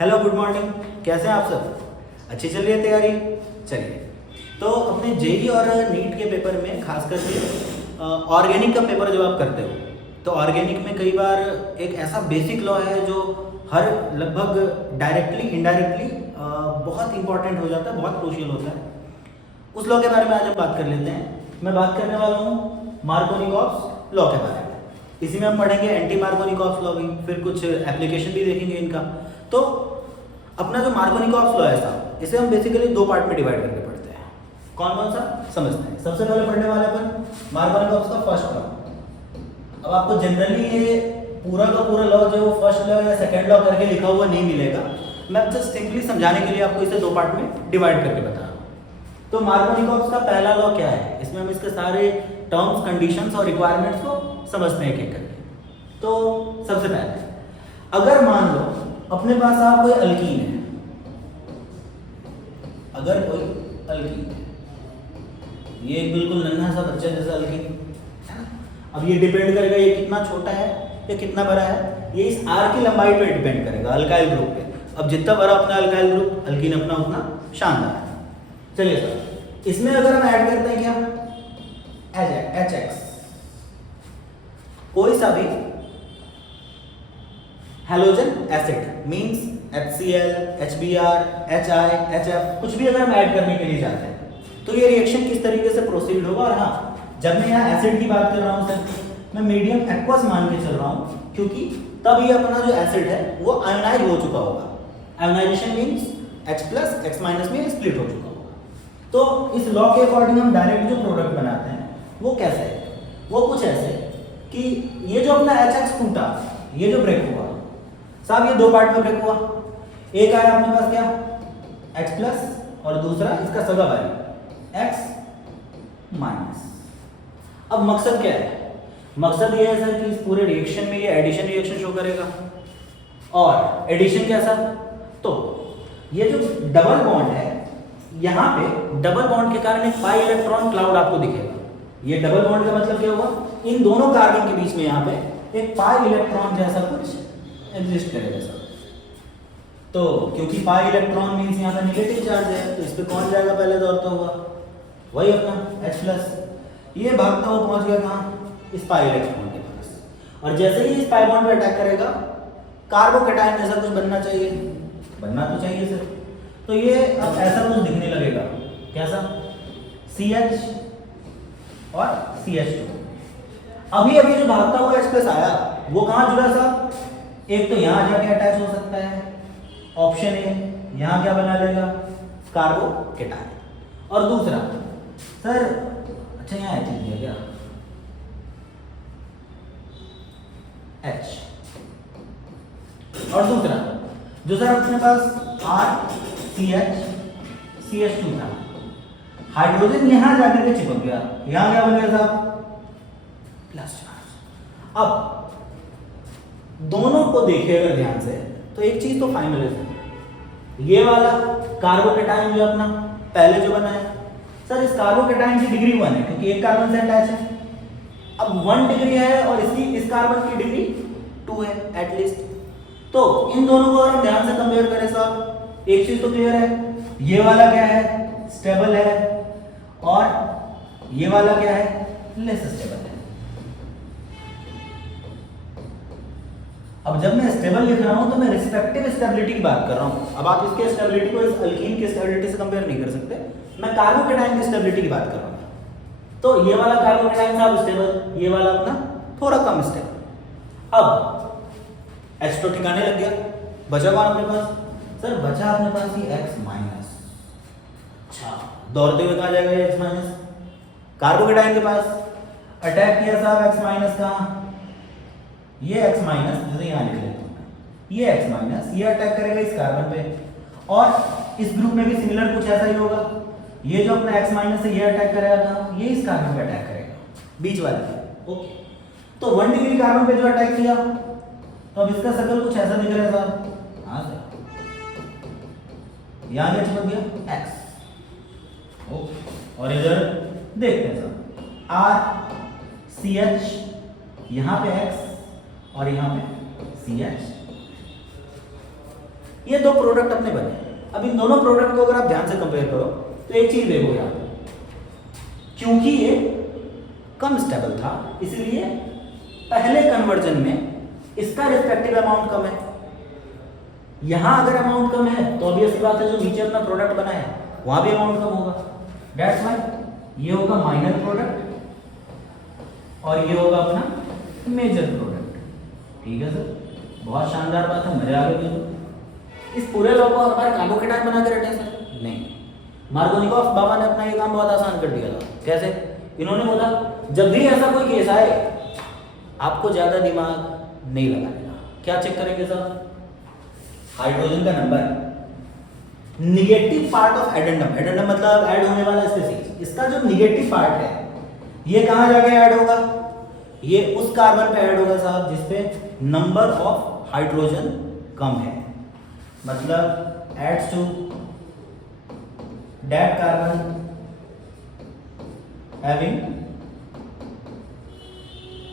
Hello, good morning. कैसे हैं आप सब? अच्छी चल रही है तैयारी? चलिए, तो अपने जेई और नीट के पेपर में खास करके ऑर्गेनिक का पेपर जब आप करते हो तो ऑर्गेनिक में कई बार एक ऐसा बेसिक लॉ है जो हर लगभग डायरेक्टली इनडायरेक्टली बहुत इंपॉर्टेंट हो जाता है, बहुत क्रूशियल होता है। उस लॉ के बारे में आज हम बात कर लेते हैं। मैं बात करने वाला हूँ मार्कोनिकॉफ्स लॉ के बारे में। इसी में हम पढ़ेंगे एंटी मार्कोनिकॉफ्स लॉ भी, फिर कुछ एप्लीकेशन भी देखेंगे इनका। तो अपना जो मार्कोनिकॉफ्स लॉ है साहब, इसे हम बेसिकली दो पार्ट में डिवाइड करके पढ़ते हैं। कौन कौन सा समझते हैं? सबसे पहले पढ़ने वाले अपन मार्कोनिकॉफ्स का फर्स्ट लॉ। अब आपको जनरली ये पूरा का पूरा लॉ जो फर्स्ट लॉ या सेकंड लॉ करके लिखा हुआ नहीं मिलेगा। मैं जस्ट सिंपली समझाने के लिए आपको इसे दो पार्ट में डिवाइड करके बता रहा हूँ। तो मार्कोनिकॉफ्स का पहला लॉ क्या है? इसमें हम इसके सारे टर्म्स, कंडीशंस और रिक्वायरमेंट्स को समझते हैं एक एक करके। तो सबसे पहले अगर मान लो अपने पास आप कोई अल्कीन है, अगर कोई अल्कीन है, ये एक बिल्कुल नन्हा सा बच्चा जैसा अल्कीन है ना। अब ये डिपेंड करेगा ये कितना छोटा है या कितना बड़ा है, ये इस आर की लंबाई पे डिपेंड करेगा, अल्काइल ग्रुप पे। अब जितना बड़ा अपना अल्काइल ग्रुप, अल्कीन अपना उतना शानदार है। चलिए सर, इसमें अगर हम ऐड करते हैं क्या, HX, कोई सा भी halogen acid means HCl, HBr, HI, HF, कुछ भी अगर हम ऐड करने के लिए जाते हैं तो ये रिएक्शन किस तरीके से प्रोसीड होगा। और हाँ, जब मैं यहाँ एसिड की बात कर रहा हूँ सर, मैं मीडियम एक्वस मान के चल रहा हूँ, क्योंकि तब ये अपना जो एसिड है वो आयोनाइज हो चुका होगा। आयोनाइजेशन मींस H+ X- में स्प्लिट हो चुका होगा। तो इस लॉ के अकॉर्डिंग हम डायरेक्ट जो प्रोडक्ट बनाते हैं वो कैसे है, वो कुछ ऐसे कि ये जो अपना HX टूटा, ये जो ब्रेक हुआ साहब, ये दो पार्ट में ब्रेक हुआ। एक आया अपने पास क्या, H+ और दूसरा इसका सगा भाई X-। अब मकसद क्या है? मकसद ये है सर कि इस पूरे रिएक्शन में ये एडिशन रिएक्शन शो करेगा। और एडिशन कैसा? तो ये जो डबल बॉन्ड है, यहाँ पे डबल बॉन्ड के कारण एक पाई इलेक्ट्रॉन क्लाउड आपको दिखेगा। ये डबल बॉन्ड का मतलब क्या होगा, इन दोनों कार्बन के बीच में यहाँ पे एक पाई इलेक्ट्रॉन जैसा कुछ एग्जिस्ट करेगा सर। तो क्योंकि पाई इलेक्ट्रॉन मींस यहाँ पे नेगेटिव चार्ज है, तो इस पे कौन जाएगा पहले दौड़ता हुआ, वही अपना H+। ये भागता हुआ पहुंच गया कहाँ, इस पाई इलेक्ट्रॉन के पास। और जैसे ही इस पाई बॉन्ड पे अटैक करेगा, कार्बोकैटायन जैसा कुछ बनना चाहिए, बनना तो चाहिए सर। तो ये अब ऐसा कुछ दिखने लगेगा, कैसा, CH और CH2। अभी अभी जो भागता हुआ H+ आया वो कहाँ जुड़ा साहब, एक तो यहां जाके अटैच हो सकता है, ऑप्शन ए, यहां क्या बना लेगा, कार्बोकैटायन। और दूसरा सर, अच्छा यहां H दिया क्या, H। और दूसरा जो सर अपने पास RCH CH2 था, हाइड्रोजन यहां जाकर के चिपक गया, यहां क्या बन गया साहब, प्लस चार्ज। अब दोनों को देखे अगर ध्यान से तो एक चीज तो फाइनल है, ये वाला कार्बोकैटायन जो अपना पहले जो बना है सर, इस कार्बोकैटायन की डिग्री 1 है क्योंकि एक कार्बन से अटैच है। अब 1 डिग्री है और इस कार्बन की डिग्री 2 है एटलीस्ट। तो इन दोनों को अगर हम ध्यान से कंपेयर करें साहब, एक चीज तो क्लियर है, ये वाला क्या है, स्टेबल है, और ये वाला क्या है, लेस स्टेबल है। अब जब मैं स्टेबल लिख रहा हूं तो मैं रिस्पेक्टिव स्टेबिलिटी की बात कर रहा हूं। अब आप इसके स्टेबिलिटी को इस अल्कीन की स्टेबिलिटी से कंपेयर नहीं कर सकते, मैं कार्बोकैटायन की स्टेबिलिटी की बात कर रहा हूं। तो ये वाला कार्बोकैटायन साहब स्टेबल, ये वाला अपना थोड़ा कम स्टेबल। अब H तो ठिकाने लग गया, बचा कौन अपने पास सर, बचा अपने पास ये X-। अच्छा, दौड़ते हुए कहां जाएगा ये X-, कार्बोकैटायन के पास। अटैक किया साहब X- कहां, ये X-, जैसे यहां लिख लेता हूं, ये X-, ये अटैक करेगा इस कार्बन पे। और इस ग्रुप में भी सिमिलर कुछ ऐसा ही होगा, ये जो अपना X- से ये अटैक करेगा, ये इस कार्बन पे अटैक करेगा, बीच वाले। ओके, तो 1 डिग्री कार्बन पे जो अटैक किया, तो अब इसका शक्ल कुछ ऐसा दिख रहा है साहब। हाँ सर, यहां क्या चिपक गया, X। ओके, और इधर देखते हैं सर, RCH, यहां पे X और यहां पे CH। ये दो प्रोडक्ट अपने बने। अब इन दोनों प्रोडक्ट को अगर आप ध्यान से कंपेयर करो तो एक चीज देखोगे आप, क्योंकि ये कम स्टेबल था इसलिए पहले कन्वर्जन में इसका रिस्पेक्टिव अमाउंट कम है। यहां अगर अमाउंट कम है तो ऑब्वियस बात है जो नीचे अपना प्रोडक्ट बना है वहां भी अमाउंट कम होगा। दैट्स व्हाई ये होगा माइनर प्रोडक्ट और ये होगा अपना मेजर प्रोडक्ट। ठीक है सर, बहुत शानदार बात है, मजा आ गया मुझे। इस पूरे लॉ को हमारे कार्बोकेटाइन बना के रखे सर? नहीं, मार्गोनिकॉफ बाबा ने अपना ये काम बहुत आसान कर दिया था। कैसे? इन्होंने बोला जब भी ऐसा कोई केस आए आपको ज्यादा दिमाग नहीं लगाने का। क्या चेक करेंगे सर? हाइड्रोजन का number, negative part of addendum. Addendum मतलब ऐड होने वाला स्पीसीज, इसका जो निगेटिव पार्ट है ये कहां जाके ऐड होगा? ये उस कार्बन पे ऐड होगा साहब जिसपे नंबर ऑफ हाइड्रोजन कम है, मतलब adds to that carbon having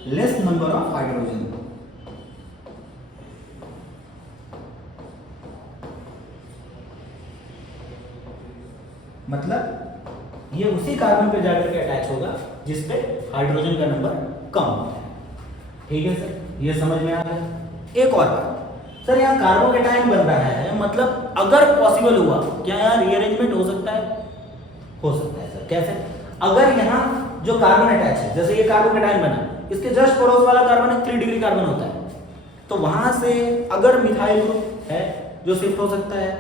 less number of hydrogen। मतलब ये उसी कार्बन पे जाकर के अटैच होगा जिस पे हाइड्रोजन का नंबर कम होता है। ठीक है सर, ये समझ में आ गया। एक और बात सर, यहाँ कार्बोकेटाइन बन रहा है, मतलब अगर पॉसिबल हुआ क्या यहाँ रीअरेंजमेंट हो सकता है? हो सकता है सर। कैसे? अगर यहाँ जो कार्बन अटैच है, जैसे ये कार्बोकेटाइन बना, इसके जस्ट पड़ोस वाला कार्बन 3 डिग्री कार्बन होता है, तो वहां से अगर मिथाइल ग्रुप है जो शिफ्ट हो सकता है,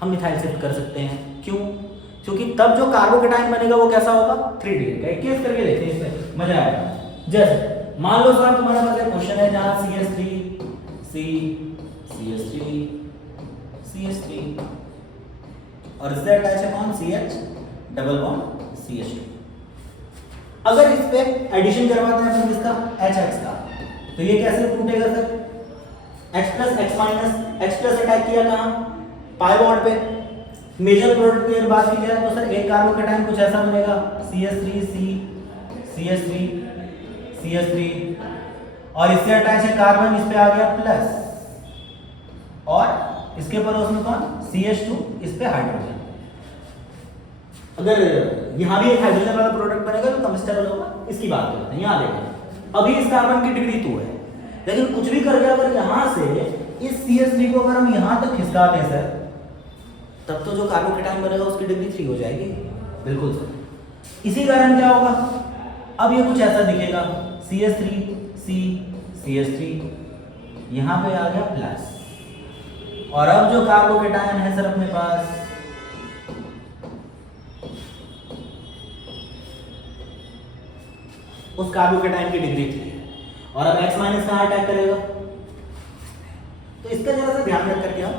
हम मिथाइल शिफ्ट कर सकते हैं। क्यों? क्योंकि तब जो कार्बोकेटाइन बनेगा वो कैसा होगा? 3 डिग्री का। एक केस करके देखते हैं, इसमें मजा आएगा। जैसे मान लो सर तुम्हारे पास एक क्वेश्चन है जहां CH3 CH3 CH3 और इससे अटैच है कौन? CH double bond CH2। अगर इस पे एडिशन करवाते हैं अपन इसका HX का, तो ये कैसे टूटेगा sir? H plus X minus X plus attack किया कहां? पाई बॉन्ड पे। मेजर प्रोडक्ट की अगर बात की जाए तो सर एक कार्बोकेटाइन कुछ ऐसा बनेगा CH3 CH3 CH3 और इससे अटैच है कार्बन, इस पे आ गया प्लस और इसके पड़ोस में कौन? CH2, इस पे हाइड्रोजन। अगर यहां भी एक हाइड्रोजन वाला प्रोडक्ट बनेगा तो कम स्टेबल होगा, इसकी बात करते हैं। यहां देखें अभी इस कार्बन की डिग्री 2 है, लेकिन कुछ भी करके अगर यहां से इस CH3 को अगर हम यहां तक खिसकाते हैं सर, तब तो जो कार्बोकेटाइन बनेगा उसकी डिग्री 3 हो जाएगी। बिल्कुल सर। इसी कारण क्या होगा? अब ये कुछ ऐसा दिखेगा CH3 CH3, यहां पे आ गया प्लस, और अब जो कार्बोकेटाइन है सर अपने पास उस कार्बोकेटाइन की डिग्री 3 है, और अब X माइनस कहां अटैक करेगा? तो इसका जरा सा ध्यान रख करके हम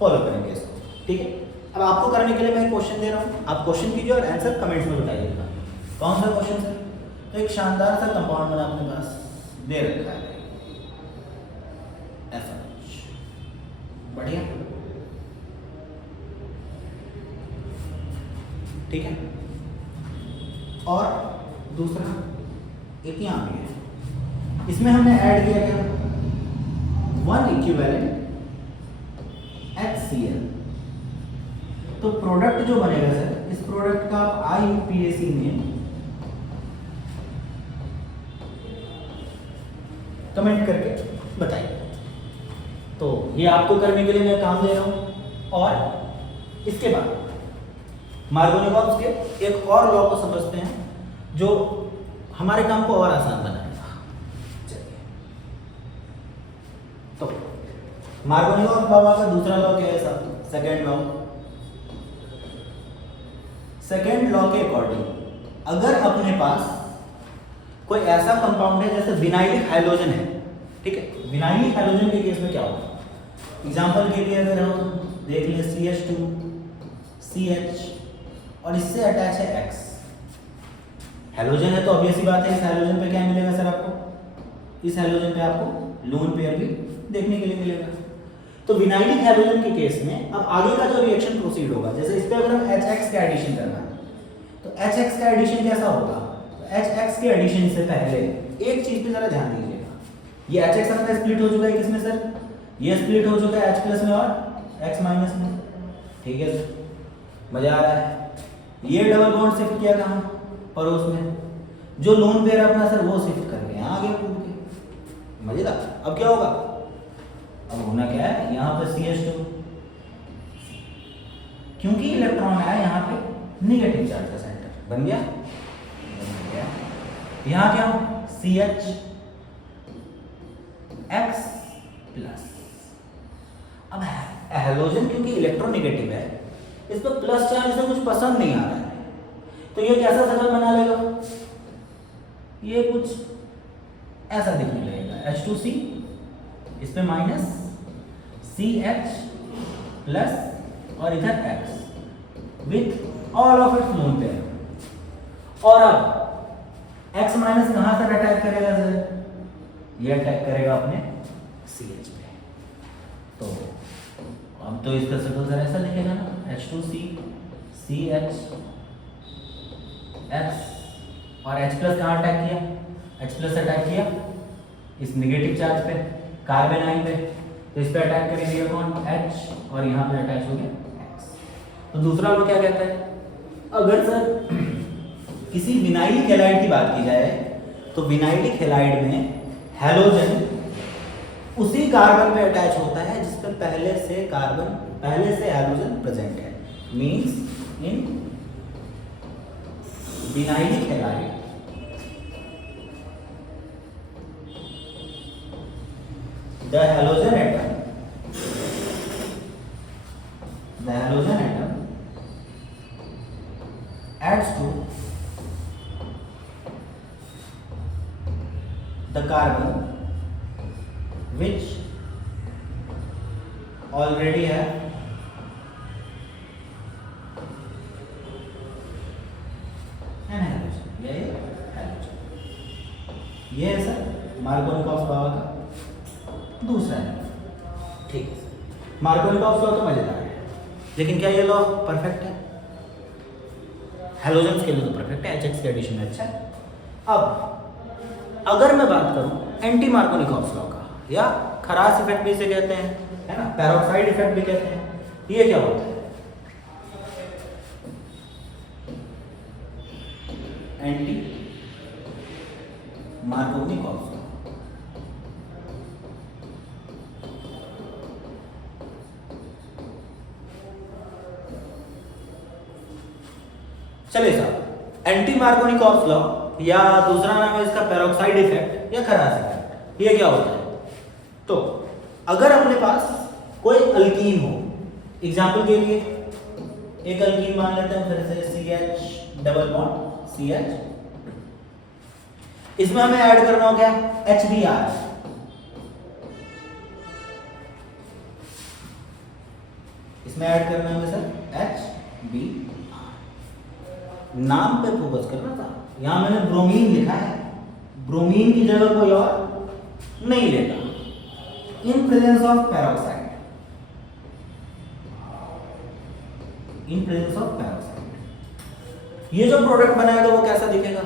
फॉलो करेंगे इसको। ठीक है, अब आपको करने के लिए मैं क्वेश्चन दे रहा हूं, आप क्वेश्चन कीजिए और आंसर कमेंट्स में बताइएगा। कौन सा क्वेश्चन सर? तो एक शानदार सा कंपाउंड मैंने अपने पास दे रखा है FH। बढ़िया, ठीक है। और दूसरा एक यहां भी है, इसमें हमने ऐड किया क्या? 1 इक्विवेलेंट HCl। तो प्रोडक्ट जो बनेगा सर, इस प्रोडक्ट का आप IUPAC में कमेंट करके बताइए। तो ये आपको करने के लिए मैं काम दे रहा हूं। और इसके बाद मार्गोनिकॉफ के एक और लॉ को समझते हैं जो हमारे काम को और आसान बनाएगा। चलिए, तो मार्गोनिकॉफ बाबा का दूसरा लॉ क्या है साहब? Second law. सेकेंड लॉ के अकॉर्डिंग अगर अपने पास कोई ऐसा कंपाउंड है जैसे विनाइलिक हाइड्रोजन है, ठीक है, विनाइलिक हाइड्रोजन के केस में क्या होगा? एग्जांपल के लिए अगर हम देख लें CH2 CH और इससे अटैच है X, हाइड्रोजन है तो ऑब्वियस सी बात है इस हाइड्रोजन पे क्या मिलेगा सर आपको? इस हाइड्रोजन पे आपको लोन पेयर भी देखने के लिए मिलेगा। तो विनाइलिक हाइड्रोजन के केस में अब आगे का जो रिएक्शन प्रोसीड होगा, जैसे इस पे अगर हम HX का एडिशन करना है तो HX का एडिशन कैसा होगा? HX के एडिशन से पहले एक चीज पे जरा ध्यान दीजिएगा, ये HX अपना स्प्लिट हो चुका है किसमें सर? ये स्प्लिट हो चुका है H प्लस में और एक्स माइनस में। ठीक है सर, मजा आ रहा है। ये डबल बॉन्ड शिफ्ट किया कहाँ, पड़ोस में। जो लोन पेयर अपना सर वो शिफ्ट कर गए आगे कूद के। मजेदार। अब क्या होगा, अब होना क्या है, यहाँ पे CH2, क्योंकि इलेक्ट्रॉन है यहाँ पे निगेटिव चार्ज का सेंटर बन गया, यहाँ क्या हो CH X प्लस। अब हैलोजन क्योंकि इलेक्ट्रोनेगेटिव है, इस पर प्लस चार्ज से कुछ पसंद नहीं आ रहा है, तो ये कैसा शक्ल बना लेगा, ये कुछ ऐसा दिखने लगेगा H2C, इस पे माइनस CH प्लस और इधर X with all of its lone pair. और अब X माइनस कहां तक अटैक करेगा सर, ये अटैक करेगा अपने CH पे। तो अब तो इसका शक्ल जरा ऐसा दिखेगा ना, H2C CH X और H प्लस कहाँ अटैक किया, H प्लस अटैक किया इस नेगेटिव चार्ज पे, कार्बन आइन पे, तो इस पे अटैक करेंगे कौन, H, और यहाँ पे अटैच हो गया X। तो दूसरा लोग क्या कहता है, अगर सर किसी विनाइलिक हैलाइड की बात की जाए तो विनाइलिक हैलाइड में हैलोजन उसी कार्बन पे अटैच होता है जिस पे पहले से हैलोजन प्रेजेंट है। Means in vinylic halide the halogen atom adds to the carbon which already have an halogen। ये halogen, ये है सर मार्कोनिकॉफ लॉ का दूसरा है। ठीक है, मार्कोनिकॉफ लॉ तो मजेदार है, लेकिन क्या ये लॉ परफेक्ट है, हैलोजन्स के लिए तो परफेक्ट है, HX के एडिशन में अच्छा है। अब अगर मैं बात करूं एंटी मार्कोनिकॉफ लॉ का, या खरास इफेक्ट भी इसे कहते हैं, है ना, पेरोक्साइड इफेक्ट भी कहते हैं, ये क्या होता है, एंटी मार्कोनिकॉफ लॉ। चलिए साहब, एंटी मार्कोनिकॉफ लॉ या दूसरा नाम है इसका पेरोक्साइड इफेक्ट या खरास इफेक्ट, ये क्या होता है, तो अगर अपने पास कोई अल्कीन हो, एग्जांपल के लिए एक अल्कीन मान लेते हैं फिर से CH डबल बॉन्ड CH, इसमें हमें ऐड करना हो क्या, HBr, इसमें ऐड करना है सर HBr। नाम पे फोकस करना था, यहां मैंने ब्रोमीन लिखा है, ब्रोमीन की जगह कोई और नहीं लेगा। In presence of peroxide, in presence of peroxide ये जो प्रोडक्ट बनाएगा वो कैसा दिखेगा,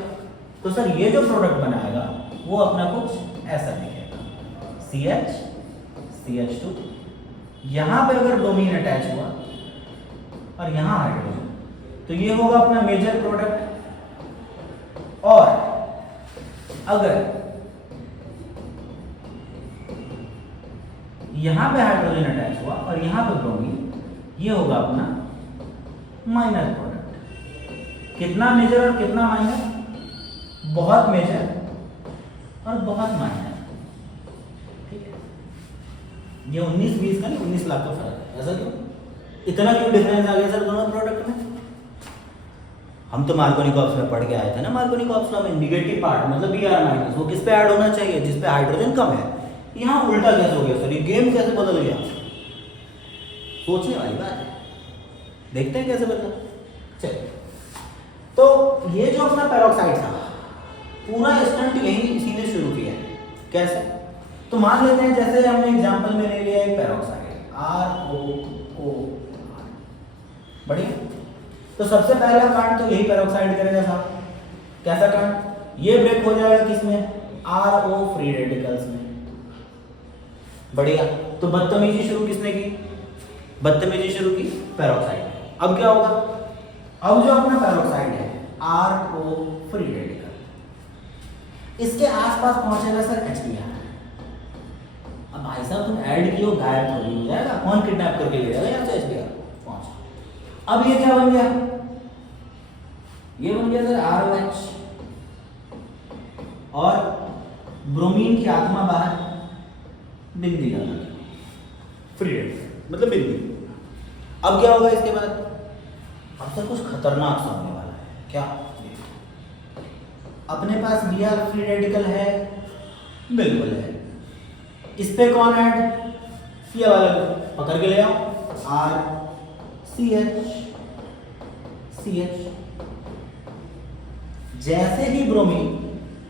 तो सर ये जो प्रोडक्ट बनाएगा वो अपना कुछ ऐसा दिखेगा, CH CH2, यहां पे अगर ब्रोमीन अटैच हुआ और यहां हाइड्रोजन, तो ये होगा अपना मेजर प्रोडक्ट। और अगर यहां पे हाइड्रोजन अटैच हुआ और यहां पे ब्रोमीन, ये होगा अपना माइनर प्रोडक्ट। कितना मेजर और कितना माइनर, बहुत मेजर और बहुत माइनर। ठीक है, ये 19-20 का नहीं, 19 लाख का फर्क है। ऐसा क्यों, इतना क्यों डिफरेंस आ गया सर दोनों प्रोडक्ट में? हम तो मार्कोनिकॉफ में पढ़ के आए थे ना, मार्कोनिकॉफ में नेगेटिव पार्ट मतलब Br माइनस वो किस पे ऐड होना चाहिए, जिस पे हाइड्रोजन कम है। यहाँ उल्टा कैसे हो गया सर, ये गेम कैसे बदल गया, सोचने वाली बात है, देखते हैं कैसे बदला। चलिए, तो ये जो अपना पेरोक्साइड था, पूरा स्टंट यही इसी ने शुरू किया है। कैसे, तो मान लेते हैं जैसे हमने एग्जांपल में ले लिया एक पेरोक्साइड ROO, बढ़िया। तो सबसे पहला कांड तो यही पेरोक्साइड करेगा साहब, कैसा कांड, ये ब्रेक हो जाएगा किसमें, RO फ्री रेडिकल्स में, बढ़िया। तो बदतमीजी शुरू किसने की, बदतमीजी शुरू की, पेरोक्साइड। अब क्या होगा, अब जो अपना पेरोक्साइड है RO फ्री रेडिकल, इसके आसपास पहुंचेगा सर HBr। अब भाई साहब तुम ऐड कियो गायब थोड़ी हो जाएगा, कौन किडनैप करके ले जाएगा यहाँ से HBr पहुंच। अब ये क्या बन गया, ये बन गया सर ROH और ब्रोमीन की आत्मा बाहर, बिंदी लगा फ्री रेडिकल मतलब बिंदी। अब क्या होगा इसके बाद, अब सर कुछ खतरनाक सा होने वाला है। क्या, अपने पास Br फ्री रेडिकल है, बिल्कुल है। इस पे कौन ऐड, ये वाला पकड़ के ले आओ, RCH। जैसे ही ब्रोमीन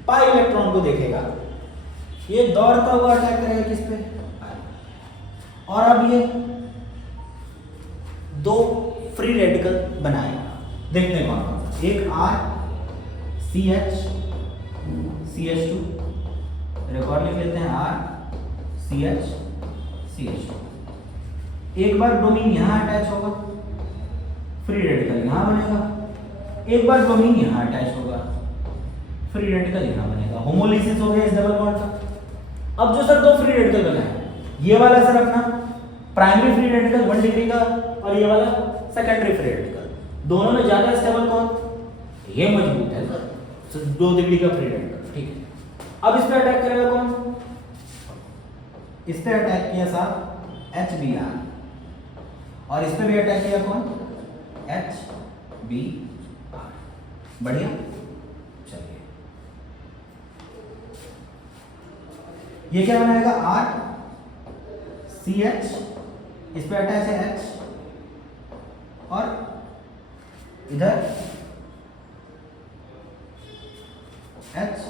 पाई इलेक्ट्रॉन को देखेगा, ये दौड़ता हुआ अटैक करेगा किस पे, और अब ये दो फ्री रेडिकल बनाएगा। देखते हैं कौन कौन सा, एक RCH CH2, रिकॉर्ड लिख लेते हैं RCH CH2। एक बार ब्रोमीन यहां अटैच होगा, फ्री रेडिकल यहां बनेगा, एक बार ब्रोमीन यहां अटैच होगा, फ्री रेडिकल यहां बनेगा। होमोलिसिस हो गया इस डबल बॉन्ड का। अब जो सर दो फ्री रेडिकल बना है, ये वाला सर अपना प्राइमरी फ्री रेडिकल 1 डिग्री का, और ये वाला सेकेंडरी फ्री रेडिकल। दोनों में ज्यादा स्टेबल कौन, ये मजबूत है सर 2 डिग्री का फ्री रेडिकल, ठीक है। अब इस पे अटैक करेगा कौन, इस पे अटैक किया साहब HBr, और इस पे भी अटैक किया कौन, HBr। बढ़िया, चलिए ये क्या बनाएगा, RCH, इस पे अटैच है H, और इधर H,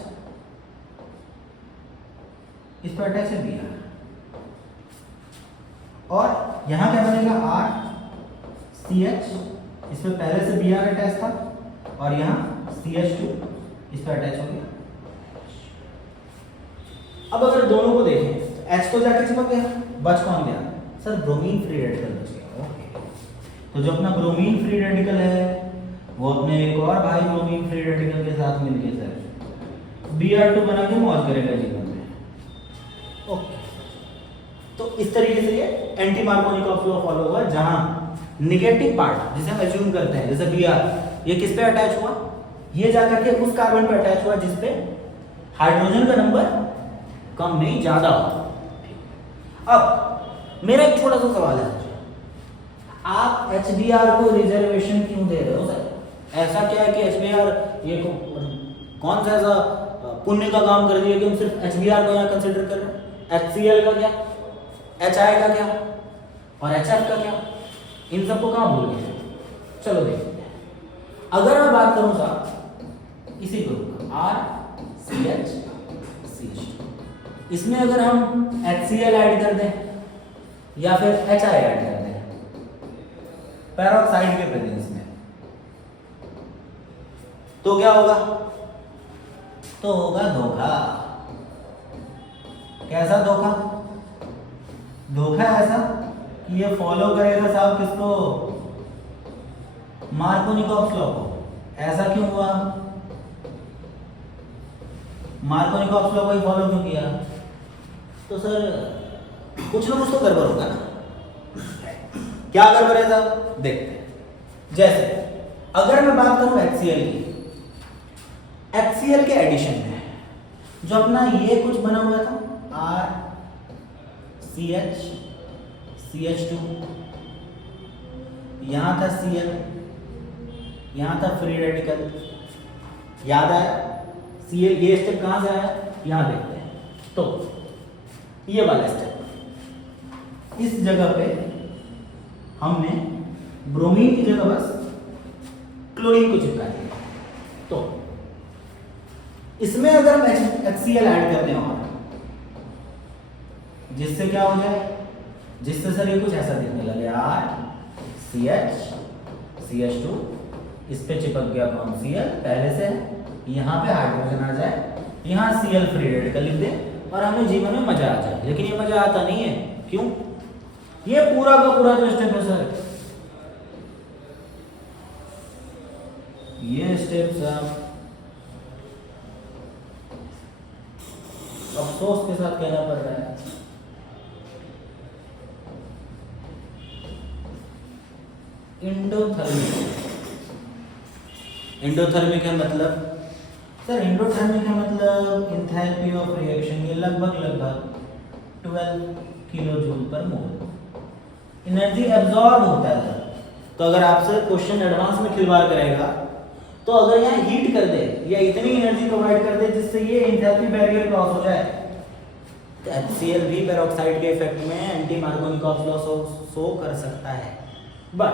इस पे अटैच है Br, और यहां क्या बनेगा RCH, इस पे पहले से Br अटैच था, और यहां CH2 इस पे अटैच हो गया। अब अगर दोनों को देखें तो H तो जाके चिपक गया, बच कौन गया सर, ब्रोमीन फ्री रेडिकल बच गया। ओके, तो जो अपना ब्रोमीन फ्री रेडिकल है वो अपने एक और भाई ब्रोमीन फ्री रेडिकल के साथ मिलके सर Br2 बना के मौज करेगा जीवन में। ओके, तो इस तरीके से ये एंटी मार्कोनिकॉफ लॉ फॉलो हुआ, जहां नेगेटिव पार्ट जिसे हम एज्यूम करते हैं, जैसे Br, ये किस पे अटैच हुआ, ये जाकर के उस कार्बन पे अटैच हुआ जिस पे हाइड्रोजन का नंबर कम नहीं ज्यादा हो। अब मेरा एक छोटा सा सवाल है, आप HBr को रिजर्वेशन क्यों दे रहे हो सर? ऐसा क्या है कि HBr ये कौन सा ऐसा पुण्य का काम कर दिया कि हम सिर्फ HBr को यहाँ कंसिडर कर रहे हैं? HCl का क्या, HI का क्या, और HF का क्या, इन सबको कहाँ भूल गए? चलो देखते हैं। अगर मैं बात करूं साहब इसी ग्रुप का RCH CH2, इसमें अगर हम HCl ऐड कर दें या फिर HI ऐड कर दें पेरोक्साइड के प्रेजेंस में, तो क्या होगा, तो होगा धोखा। कैसा धोखा, धोखा ऐसा कि ये फॉलो करेगा साहब किसको, मार्कोनिकॉफ लॉ को। ऐसा क्यों हुआ, मार्कोनिकॉफ लॉ को ही फॉलो क्यों किया, तो सर कुछ ना कुछ तो गड़बड़ होगा ना। क्या गड़बड़ है साहब, देखते हैं। जैसे अगर मैं बात करूं HCl की, HCl के एडिशन में जो अपना ये कुछ बना हुआ था RCH CH2, यहां था Cl, यहां था फ्री रेडिकल, याद आया Cl, ये स्टेप कहां से आया, यहां देखते हैं। तो ये वाला स्टेप, इस जगह पे हमने ब्रोमीन की जगह बस क्लोरीन को चिपका दिया। तो इसमें अगर हम HCl ऐड करते हैं, और जिससे क्या हो जाए, जिससे सर ये कुछ ऐसा दिखने लगे, RCH CH2, इस पे चिपक गया कौन, Cl पहले से, यहाँ पे हाइड्रोजन आ जाए, यहाँ Cl फ्री रेडिकल लिख दे और हमें जीवन में मजा आ जाए। लेकिन ये मजा आता नहीं है, क्यों, ये पूरा का पूरा जो स्टेप है सर, ये स्टेप सर अफसोस के साथ कहना पड़ रहा है, इंडोथर्मिक। इंडोथर्मिक है मतलब सर, इंडोथर्मिक है मतलब एंथैल्पी ऑफ रिएक्शन ये लगभग 12 किलो जूल पर मोल एनर्जी एब्जॉर्ब होता है सर। तो अगर आपसे क्वेश्चन एडवांस में खिलवाड़ करेगा तो अगर यहाँ हीट कर दे या इतनी एनर्जी प्रोवाइड कर दे जिससे ये एंथैल्पी बैरियर क्रॉस हो जाए, तो HCl भी पेरोक्साइड के इफेक्ट में एंटी मार्कोनिकॉफ लॉस शो कर सकता है। बट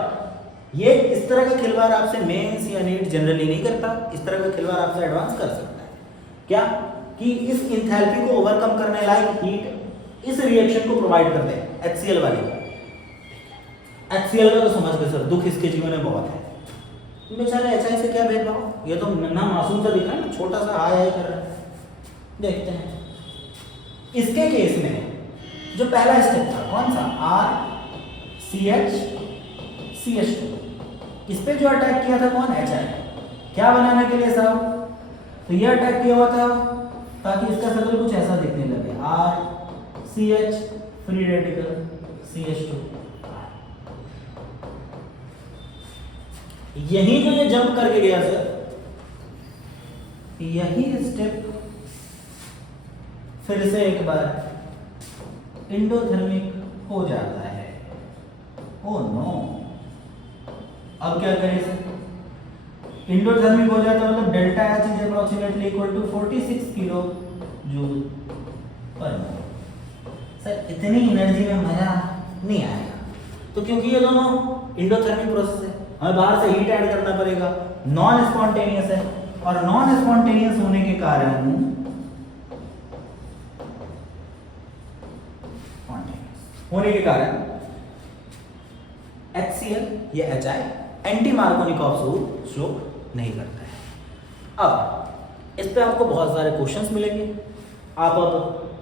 ये इस तरह का खिलवाड़ आपसे मेंस या नीट जनरली नहीं करता, इस तरह का खिलवाड़ आपसे एडवांस कर सकता है। क्या कि इस एंथैल्पी को ओवरकम करने लायक हीट इस रिएक्शन को प्रोवाइड कर दे HCl वाली। HCl का तो समझ गए सर, दुख इसके जीवन में बहुत है। बेचारे HI से क्या भेदभाव, ये तो नन्हा मासूम सा दिख रहा है ना, छोटा सा हाय कर रहा है। देखते हैं इसके केस में जो पहला स्टेप था कौन सा, RCH इस पे जो अटैक किया था कौन, HI। क्या बनाने के लिए साहब, तो ये अटैक किया हुआ था ताकि इसका शक्ल कुछ ऐसा दिखने लगे, RCH फ्री रेडिकल CH2। यही जो ये जंप करके गया सर, यही स्टेप फिर से एक बार इंडोथर्मिक हो जाता है। ओ नो, अब क्या करें सर, इंडोथर्मिक हो जाता है मतलब delta H is approximately equal to 46 kilo joule per mole. Sir इतनी एनर्जी में मजा नहीं आएगा, तो क्योंकि ये दोनों इंडोथर्मिक प्रोसेस है, हमें बाहर से हीट ऐड करना पड़ेगा, नॉन स्पॉन्टेनियस है, और नॉन स्पॉन्टेनियस होने के कारण HCl या HI एंटी मार्कोनिकॉफ शो नहीं करता है। अब इस पे आपको बहुत सारे क्वेश्चंस मिलेंगे, आप अब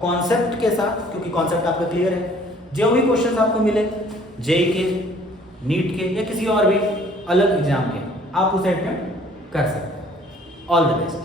कॉन्सेप्ट के साथ, क्योंकि कॉन्सेप्ट आपका क्लियर है, जो भी क्वेश्चंस आपको मिले जेई के, नीट के या किसी और भी अलग एग्जाम के, आप उसे अटेम्प्ट कर सकते हैं। All the best.